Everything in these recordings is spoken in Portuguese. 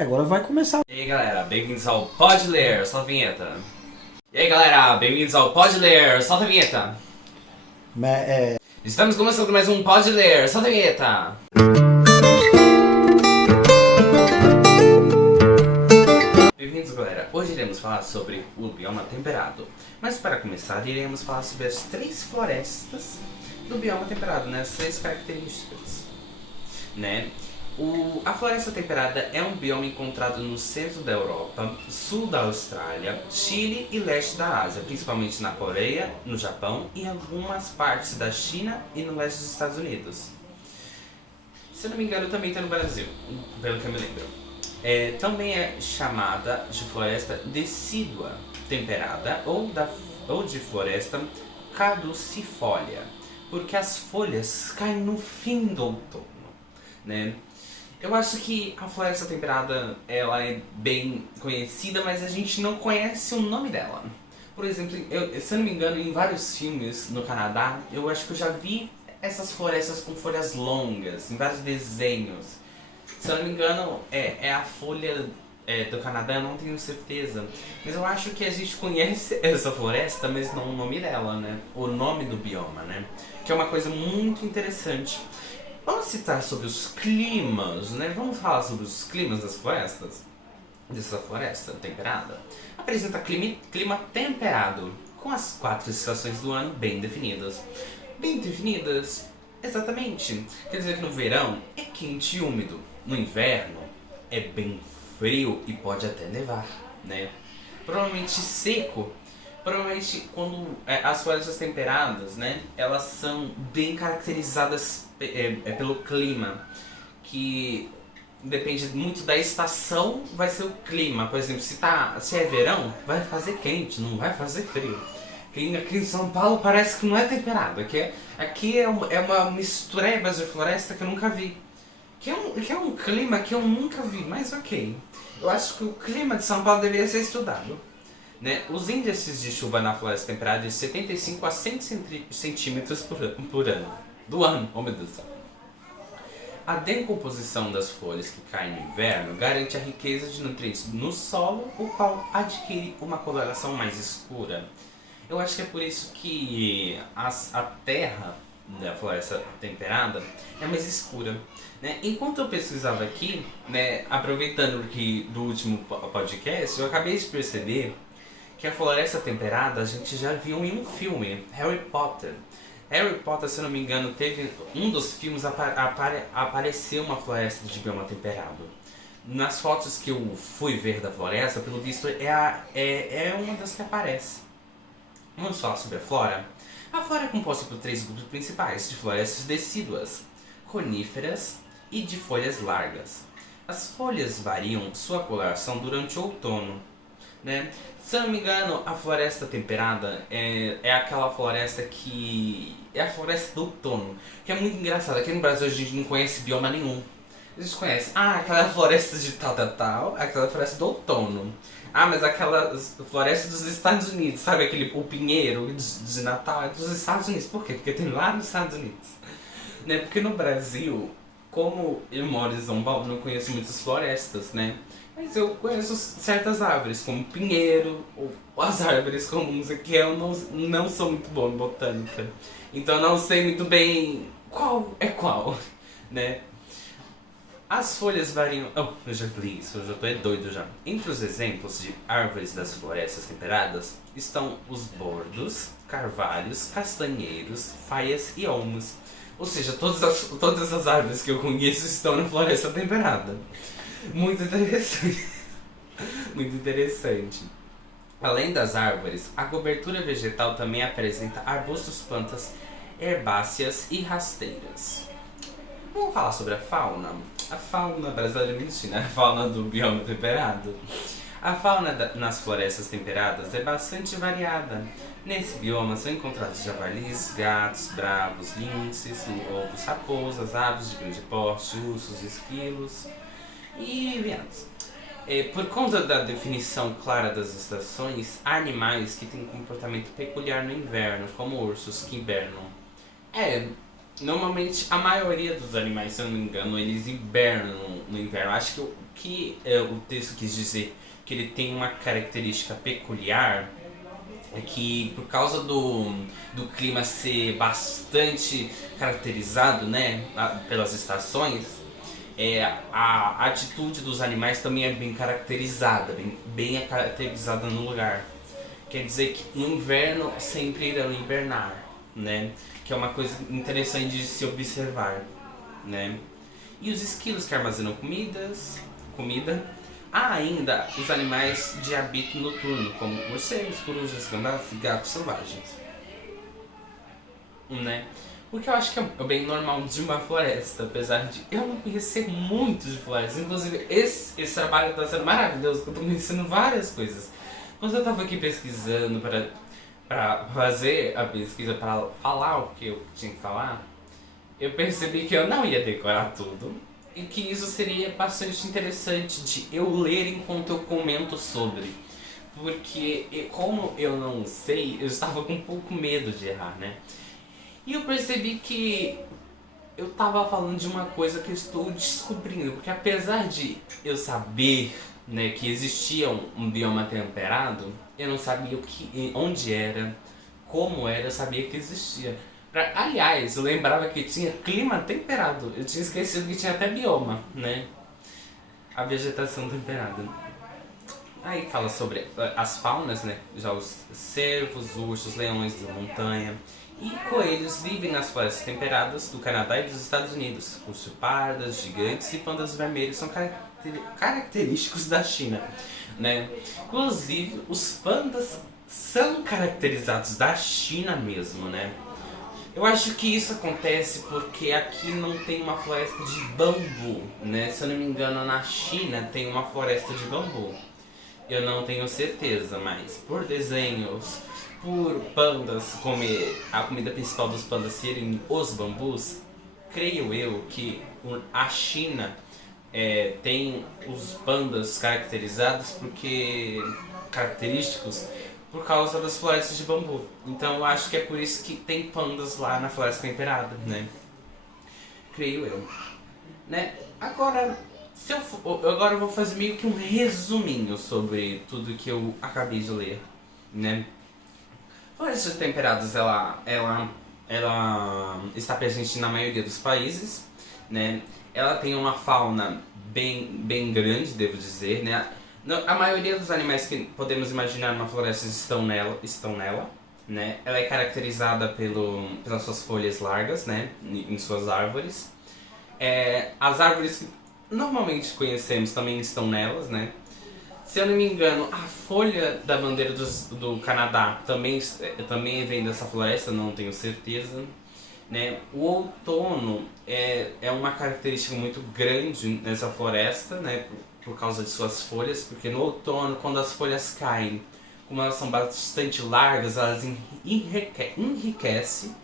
Agora vai começar. E aí galera, bem-vindos ao Pode Ler, solta a vinheta. E aí galera, bem-vindos ao Pode Ler, solta a vinheta. Estamos começando mais um Pode Ler, solta a vinheta. Bem-vindos galera, hoje iremos falar sobre o bioma temperado. Mas para começar, iremos falar sobre as 3 florestas do bioma temperado, né? As 3 características, né? A floresta temperada é um bioma encontrado no centro da Europa, sul da Austrália, Chile e leste da Ásia, principalmente na Coreia, no Japão e em algumas partes da China e no leste dos Estados Unidos. Se eu não me engano, também está no Brasil, pelo que eu me lembro. Também é chamada de floresta decídua temperada ou de floresta caducifólia, porque as folhas caem no fim do outono, né? Eu acho que a floresta temperada ela é bem conhecida, mas a gente não conhece o nome dela. Por exemplo, se eu não me engano, em vários filmes no Canadá, eu acho que eu já vi essas florestas com folhas longas, em vários desenhos. Se eu não me engano, é a folha do Canadá, eu não tenho certeza. Mas eu acho que a gente conhece essa floresta, mas não o nome dela, né? O nome do bioma, né? Que é uma coisa muito interessante. Vamos citar sobre os climas, né? Vamos falar sobre os climas das florestas. Dessa floresta temperada. Apresenta clima temperado, com as 4 estações do ano bem definidas. Bem definidas, exatamente. Quer dizer que no verão é quente e úmido. No inverno é bem frio e pode até nevar, né? Provavelmente seco. Provavelmente quando as florestas temperadas, né, elas são bem caracterizadas pelo clima, que depende muito da estação, vai ser o clima. Por exemplo, se é verão, vai fazer quente, não vai fazer frio. Aqui em São Paulo parece que não é temperado, aqui é uma mistureba de floresta que eu nunca vi. Que é um clima que eu nunca vi, mas ok. Eu acho que o clima de São Paulo deveria ser estudado. Né? Os índices de chuva na floresta temperada é de 75 a 100 centímetros por ano. Do ano, oh meu Deus do céu. A decomposição das folhas que caem no inverno garante a riqueza de nutrientes no solo, o qual adquire uma coloração mais escura. Eu acho que é por isso que a terra da floresta temperada é mais escura. Né? Enquanto eu pesquisava aqui, né, aproveitando que do último podcast, eu acabei de perceber que a floresta temperada a gente já viu em um filme, Harry Potter. Harry Potter, se eu não me engano, teve um dos filmes apareceu uma floresta de bioma temperado. Nas fotos que eu fui ver da floresta, pelo visto é uma das que aparece. Vamos falar sobre a flora? A flora é composta por 3 grupos principais de florestas decíduas, coníferas e de folhas largas. As folhas variam sua coloração durante o outono, né? Se eu não me engano, a floresta temperada é aquela floresta que é a floresta do outono, que é muito engraçado. Aqui no Brasil a gente não conhece bioma nenhum. A gente conhece, aquela floresta de tal, aquela floresta do outono. Mas aquela floresta dos Estados Unidos, sabe o pinheiro de Natal é dos Estados Unidos. Por quê? Porque tem lá nos Estados Unidos. Né? Porque no Brasil, como eu moro em São Paulo, não conheço muitas florestas, né? Mas eu conheço certas árvores, como pinheiro, ou as árvores comuns aqui. Eu não sou muito bom em botânica, então eu não sei muito bem qual é qual, né? As folhas variam... eu já li isso, eu já tô doido já. Entre os exemplos de árvores das florestas temperadas estão os bordos, carvalhos, castanheiros, faias e olmos. Ou seja, todas as árvores que eu conheço estão na floresta temperada. Muito interessante. Muito interessante. Além das árvores, a cobertura vegetal também apresenta arbustos, plantas herbáceas e rasteiras. Vamos falar sobre a fauna? A fauna brasileira, mentira, a fauna do bioma temperado. A fauna nas florestas temperadas é bastante variada. Nesse bioma são encontrados javalis, gatos, bravos, linces, lobos, raposas, aves de grande porte, ursos, esquilos e veados. Por conta da definição clara das estações, há animais que têm um comportamento peculiar no inverno, como ursos que hibernam. Normalmente a maioria dos animais, se eu não me engano, eles hibernam no inverno. Acho que o texto quis dizer que ele tem uma característica peculiar é que por causa do clima ser bastante caracterizado, né, pelas estações, a atitude dos animais também é bem caracterizada, bem caracterizada no lugar. Quer dizer que no inverno sempre irão hibernar, né? Que é uma coisa interessante de se observar, né? E os esquilos que armazenam comida. Há ainda os animais de hábito noturno, como morcegos, corujas, gambás e gatos selvagens, né? Porque eu acho que é bem normal de uma floresta, apesar de eu não conhecer muito de florestas. Inclusive, esse trabalho está sendo maravilhoso, porque eu estou conhecendo várias coisas. Quando eu estava aqui pesquisando para fazer a pesquisa, para falar o que eu tinha que falar, eu percebi que eu não ia decorar tudo e que isso seria bastante interessante de eu ler enquanto eu comento sobre. Porque como eu não sei, eu estava com um pouco medo de errar, né? E eu percebi que eu estava falando de uma coisa que eu estou descobrindo, porque apesar de eu saber, né, que existia um bioma temperado, eu não sabia onde era, como era, eu sabia que existia. Aliás, eu lembrava que tinha clima temperado, eu tinha esquecido que tinha até bioma, né? A vegetação temperada. Aí fala sobre as faunas, né? Já os cervos, ursos, leões da montanha e coelhos vivem nas florestas temperadas do Canadá e dos Estados Unidos. Urso pardas, gigantes e pandas vermelhos são característicos da China, né? Inclusive, os pandas são caracterizados da China mesmo, né? Eu acho que isso acontece porque aqui não tem uma floresta de bambu, né? Se eu não me engano, na China tem uma floresta de bambu. Eu não tenho certeza, mas por desenhos, por pandas comer a comida principal dos pandas serem os bambus, creio eu que a China tem os pandas característicos por causa das florestas de bambu. Então eu acho que é por isso que tem pandas lá na floresta temperada, né? Creio eu, né? Agora, agora eu vou fazer meio que um resuminho sobre tudo que eu acabei de ler, né? Florestas temperadas, ela está presente na maioria dos países, né? Ela tem uma fauna bem grande, devo dizer, né? A maioria dos animais que podemos imaginar numa floresta estão nela, né? Ela é caracterizada pelas suas folhas largas, né? Em suas árvores. As árvores que normalmente conhecemos também estão nelas, né? Se eu não me engano, a folha da bandeira do Canadá também vem dessa floresta, não tenho certeza, né? O outono é uma característica muito grande nessa floresta, né? Por causa de suas folhas, porque no outono, quando as folhas caem, como elas são bastante largas, elas enriquecem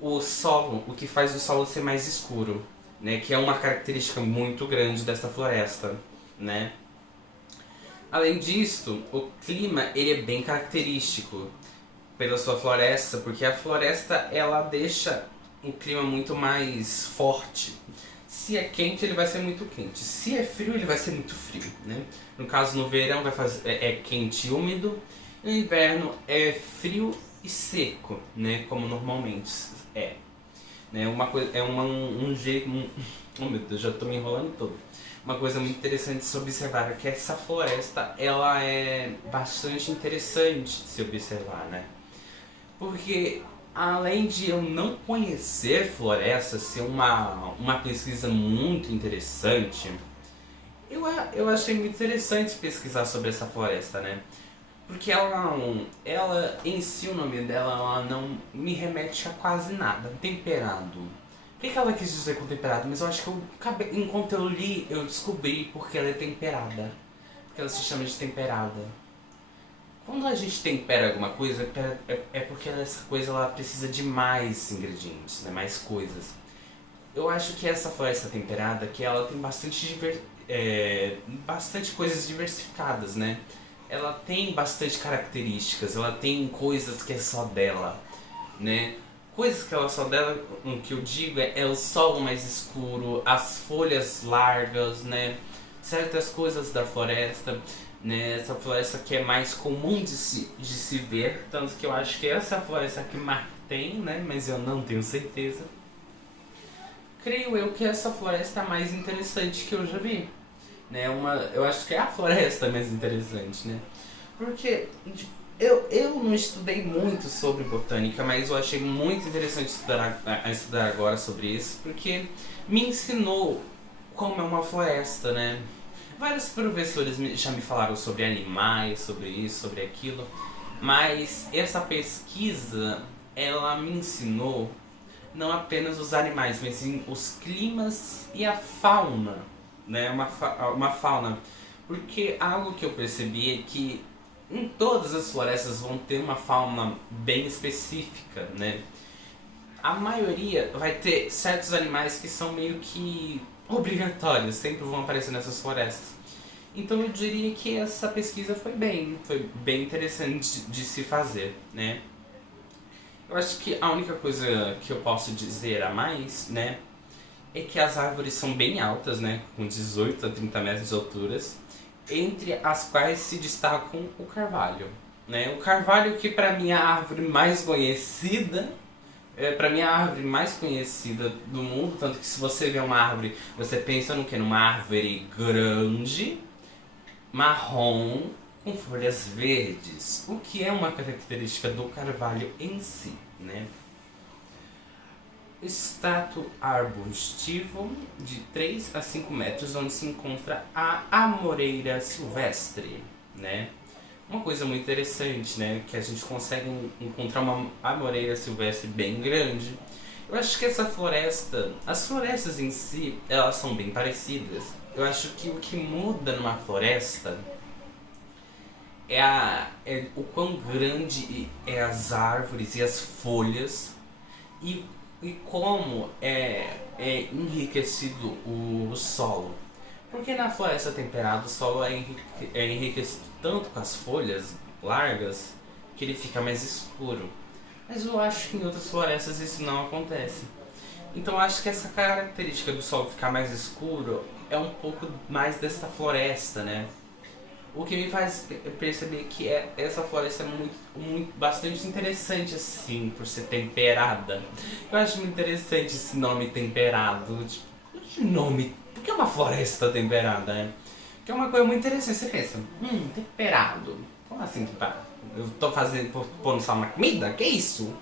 o solo, o que faz o solo ser mais escuro, né? Que é uma característica muito grande dessa floresta, né? Além disso, o clima ele é bem característico pela sua floresta, porque a floresta ela deixa um clima muito mais forte. Se é quente, ele vai ser muito quente. Se é frio, ele vai ser muito frio, né? No caso, no verão é quente e úmido. No inverno é frio e seco, né? Como normalmente é. Né? Oh meu Deus, já estou me enrolando todo. Uma coisa muito interessante de se observar é que essa floresta, ela é bastante interessante de se observar, né? Porque além de eu não conhecer floresta, ser uma pesquisa muito interessante, eu achei muito interessante pesquisar sobre essa floresta, né? Porque ela em si, o nome dela, ela não me remete a quase nada. Temperado. O que ela quis dizer com temperado? Mas eu acho que enquanto eu li, eu descobri porque ela é temperada. Porque ela se chama de temperada. Quando a gente tempera alguma coisa, é porque essa coisa ela precisa de mais ingredientes, né? Mais coisas. Eu acho que essa floresta temperada, que ela tem bastante coisas diversificadas, né? Ela tem bastante características, ela tem coisas que é só dela, né? coisas que ela só dela, o que eu digo é o solo mais escuro, as folhas largas, né? Certas coisas da floresta, né? Essa floresta que é mais comum de se ver, tanto que eu acho que essa é a floresta que mais tem, né? Mas eu não tenho certeza. Creio eu que essa floresta é a mais interessante que eu já vi, né? Eu acho que é a floresta mais interessante, né? Porque eu não estudei muito sobre botânica, mas eu achei muito interessante estudar agora sobre isso, porque me ensinou como é uma floresta, né? Vários professores já me falaram sobre animais, sobre isso, sobre aquilo, mas essa pesquisa, ela me ensinou não apenas os animais, mas sim os climas e a fauna, né? Uma fauna. Porque algo que eu percebi é que em todas as florestas vão ter uma fauna bem específica, né? A maioria vai ter certos animais que são meio que obrigatórios, sempre vão aparecer nessas florestas. Então eu diria que essa pesquisa foi bem interessante de se fazer, né? Eu acho que a única coisa que eu posso dizer a mais, né, é que as árvores são bem altas, né, com 18 a 30 metros de alturas, entre as quais se destacam o carvalho, né? O carvalho que para mim é a árvore mais conhecida, para mim é a árvore mais conhecida do mundo, tanto que se você vê uma árvore, você pensa no que? Numa árvore grande, marrom, com folhas verdes, o que é uma característica do carvalho em si, né? Estrato arbustivo de 3 a 5 metros, onde se encontra a amoreira silvestre, né? Uma coisa muito interessante, né? Que a gente consegue encontrar uma amoreira silvestre bem grande. Eu acho que essa floresta, as florestas em si, elas são bem parecidas. Eu acho que o que muda numa floresta é o quão grande é as árvores e as folhas e como é enriquecido o solo. Porque na floresta temperada o solo é enriquecido tanto com as folhas largas que ele fica mais escuro. Mas eu acho que em outras florestas isso não acontece. Então eu acho que essa característica do solo ficar mais escuro é um pouco mais dessa floresta, né? O que me faz perceber que essa floresta é bastante interessante, assim, por ser temperada. Eu acho muito interessante esse nome temperado. Tipo, que nome? Por que é uma floresta temperada, né? Que é uma coisa muito interessante. Você pensa, temperado. Como assim temperado? Eu tô pondo só uma comida? Que isso?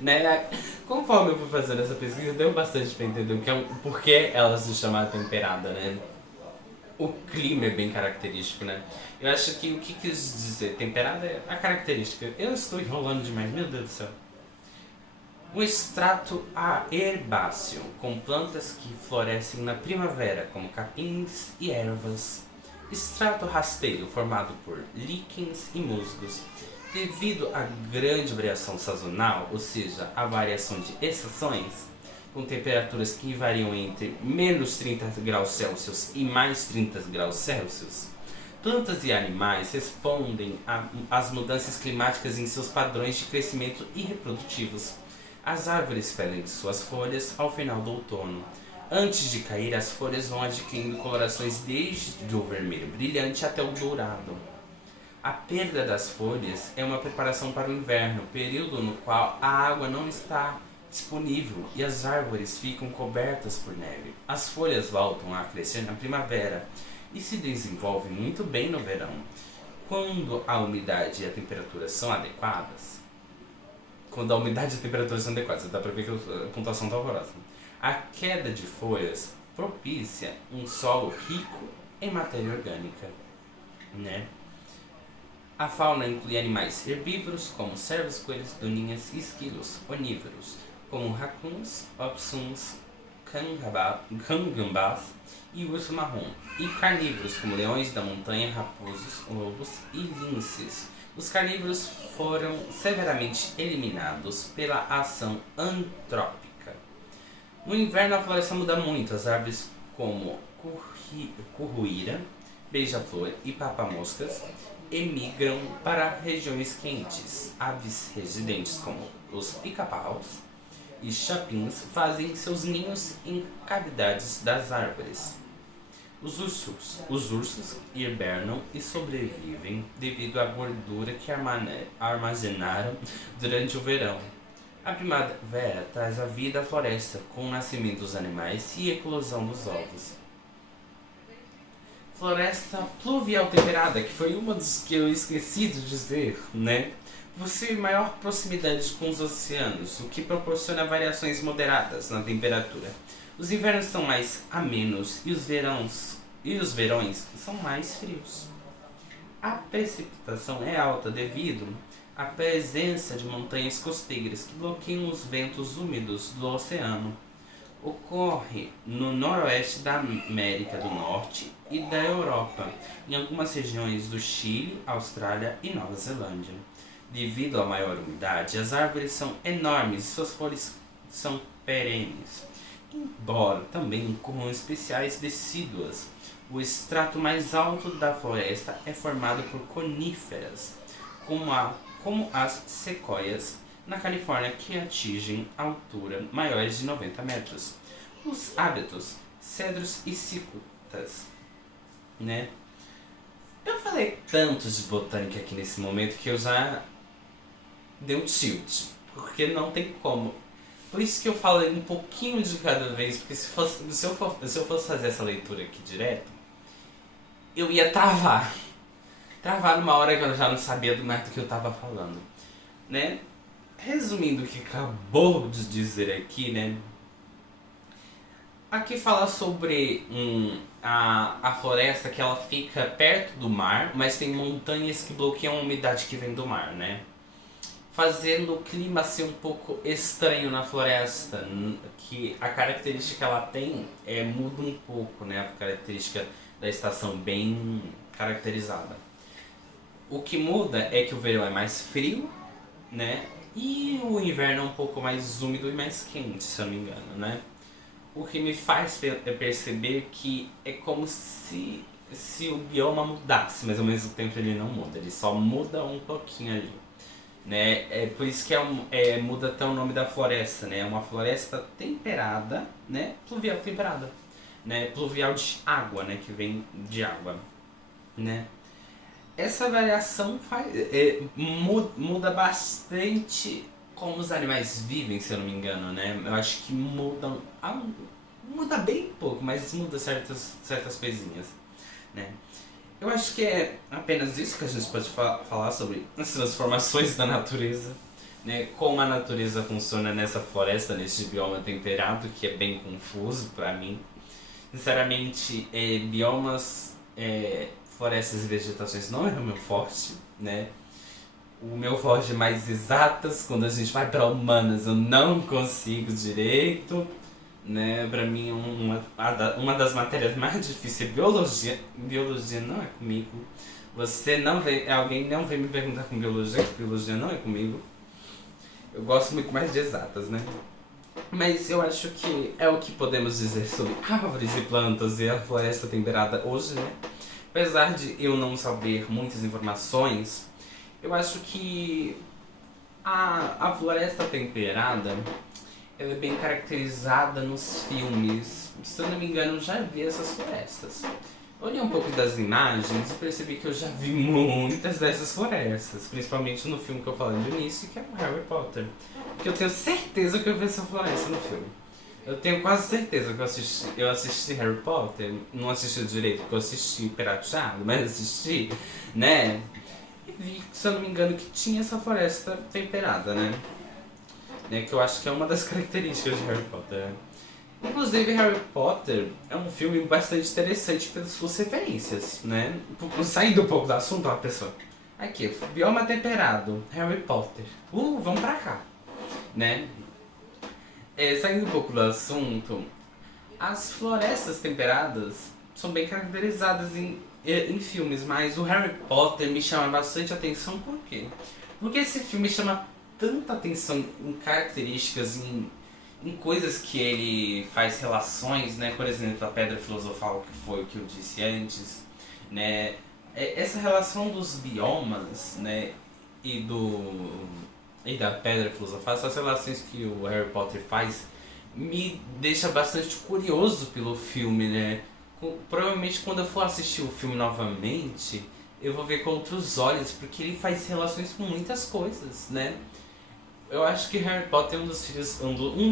Né? Conforme eu fui fazendo essa pesquisa, deu bastante pra entender por que ela se chama temperada, né? O clima é bem característico, né? Eu acho que o que quis dizer temperada é a característica. Eu estou enrolando demais, meu Deus do céu. Um extrato herbáceo, com plantas que florescem na primavera, como capins e ervas. Extrato rasteiro, formado por líquens e musgos. Devido à grande variação sazonal, ou seja, a variação de estações, com temperaturas que variam entre menos 30 graus Celsius e mais 30 graus Celsius, plantas e animais respondem às mudanças climáticas em seus padrões de crescimento e reprodutivos. As árvores perdem suas folhas ao final do outono. Antes de cair, as folhas vão adquirindo colorações desde o vermelho brilhante até o dourado. A perda das folhas é uma preparação para o inverno, período no qual a água não está disponível e as árvores ficam cobertas por neve. As folhas voltam a crescer na primavera e se desenvolvem muito bem no verão. Quando a umidade e a temperatura são adequadas, dá pra ver que a pontuação está horrorosa. A queda de folhas propicia um solo rico em matéria orgânica, né? A fauna inclui animais herbívoros como cervos, coelhos, doninhas e esquilos, onívoros como racuns, opsuns, cangambás e urso marrom, e carnívoros como leões da montanha, raposos, lobos e linces. Os carnívoros foram severamente eliminados pela ação antrópica. No inverno a floresta muda muito. As árvores como curruíra, beija-flor e papamoscas emigram para regiões quentes. Aves residentes como os pica-paus e chapins fazem seus ninhos em cavidades das árvores. Os ursos hibernam e sobrevivem devido à gordura que armazenaram durante o verão. A primavera traz a vida à floresta, com o nascimento dos animais e a eclosão dos ovos. Floresta pluvial temperada, que foi uma dos que eu esqueci de dizer, né? Possui maior proximidade com os oceanos, o que proporciona variações moderadas na temperatura. Os invernos são mais amenos e os verões são mais frios. A precipitação é alta devido à presença de montanhas costeiras que bloqueiam os ventos úmidos do oceano. Ocorre no noroeste da América do Norte e da Europa, em algumas regiões do Chile, Austrália e Nova Zelândia. Devido à maior umidade, as árvores são enormes e suas folhas são perenes, embora também ocorram especiais decíduas. O estrato mais alto da floresta é formado por coníferas, como as sequoias, na Califórnia, que atingem altura maiores de 90 metros. Os hábitos, cedros e cicutas, né? Eu falei tanto de botânica aqui nesse momento que eu já dei um tilt, porque não tem como. Por isso que eu falei um pouquinho de cada vez, porque se eu fosse fazer essa leitura aqui direto, eu ia travar. Travar numa hora que eu já não sabia mais do que eu estava falando, né? Resumindo o que acabou de dizer aqui, né? Aqui fala sobre a floresta que ela fica perto do mar, mas tem montanhas que bloqueiam a umidade que vem do mar, né? Fazendo o clima ser um pouco estranho na floresta, que a característica que ela tem muda um pouco, né? A característica da estação bem caracterizada. O que muda é que o verão é mais frio, né? E o inverno é um pouco mais úmido e mais quente, se eu não me engano, né? O que me faz perceber que é como se o bioma mudasse, mas ao mesmo tempo ele não muda, ele só muda um pouquinho ali, né? É por isso que muda até o nome da floresta, né? É uma floresta temperada, né? Pluvial temperada, né? Pluvial de água, né? Que vem de água, né? Essa variação muda bastante como os animais vivem, se eu não me engano, né? Eu acho que muda bem pouco, mas muda certas coisinhas, né? Eu acho que é apenas isso que a gente pode falar sobre as transformações da natureza, né? Como a natureza funciona nessa floresta, nesse bioma temperado, que é bem confuso para mim. Sinceramente, biomas... florestas e vegetações não é o meu forte, né? O meu forte é mais exatas, quando a gente vai para humanas eu não consigo direito, né? Pra mim uma das matérias mais difíceis é biologia. Biologia não é comigo. Alguém não vem me perguntar com biologia, que biologia não é comigo. Eu gosto muito mais de exatas, né? Mas eu acho que é o que podemos dizer sobre árvores e plantas e a floresta temperada hoje, né? Apesar de eu não saber muitas informações, eu acho que a floresta temperada ela é bem caracterizada nos filmes. Se eu não me engano, eu já vi essas florestas. Olhei um pouco das imagens e percebi que eu já vi muitas dessas florestas, principalmente no filme que eu falei no início, que é o Harry Potter. Porque eu tenho certeza que eu vi essa floresta no filme. Eu tenho quase certeza que eu assisti Harry Potter, não assisti direito porque eu assisti pirateado, mas assisti, né? E vi, se eu não me engano, que tinha essa floresta temperada, né? Que eu acho que é uma das características de Harry Potter, né? Inclusive, Harry Potter é um filme bastante interessante pelas suas referências, né? Saindo um pouco do assunto, ó, pessoal. Aqui, bioma temperado, Harry Potter. Vamos pra cá, né? Saindo um pouco do assunto, as florestas temperadas são bem caracterizadas em filmes, mas o Harry Potter me chama bastante atenção, por quê? Porque esse filme chama tanta atenção em características, em coisas que ele faz relações, né? Por exemplo, a Pedra Filosofal, que foi o que eu disse antes, né? Essa relação dos biomas, né? E e da Pedra Filosofal, essas relações que o Harry Potter faz me deixa bastante curioso pelo filme, né? Provavelmente quando eu for assistir o filme novamente, eu vou ver com outros olhos, porque ele faz relações com muitas coisas, né? Eu acho que Harry Potter é um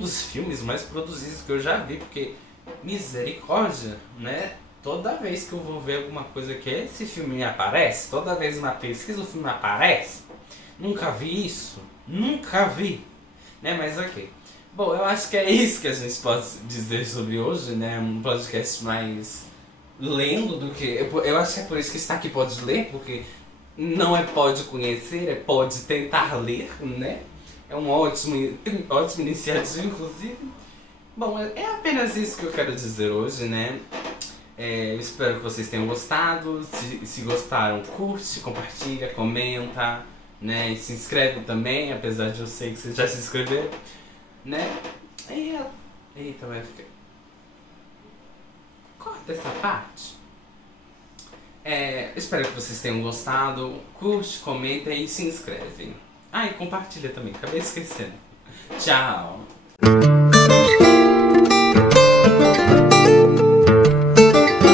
dos filmes mais produzidos que eu já vi, porque misericórdia, né? Toda vez que eu vou ver alguma coisa que esse filme me aparece, toda vez na pesquisa o filme aparece, nunca vi isso, nunca vi, né? Mas ok. Bom, eu acho que é isso que a gente pode dizer sobre hoje, né? Um podcast mais lendo do que... Eu acho que é por isso que está aqui pode ler, porque não é pode conhecer, é pode tentar ler, né? É um ótimo iniciativo, inclusive. Bom, é apenas isso que eu quero dizer hoje, né? Eu espero que vocês tenham gostado. Se gostaram, curte, compartilha, comenta, né? E se inscreve também, apesar de eu sei que vocês já se inscreveram, né? Eita, vai ficar... Corta essa parte. Espero que vocês tenham gostado. Curte, comenta e se inscreve. E compartilha também, acabei esquecendo. Tchau!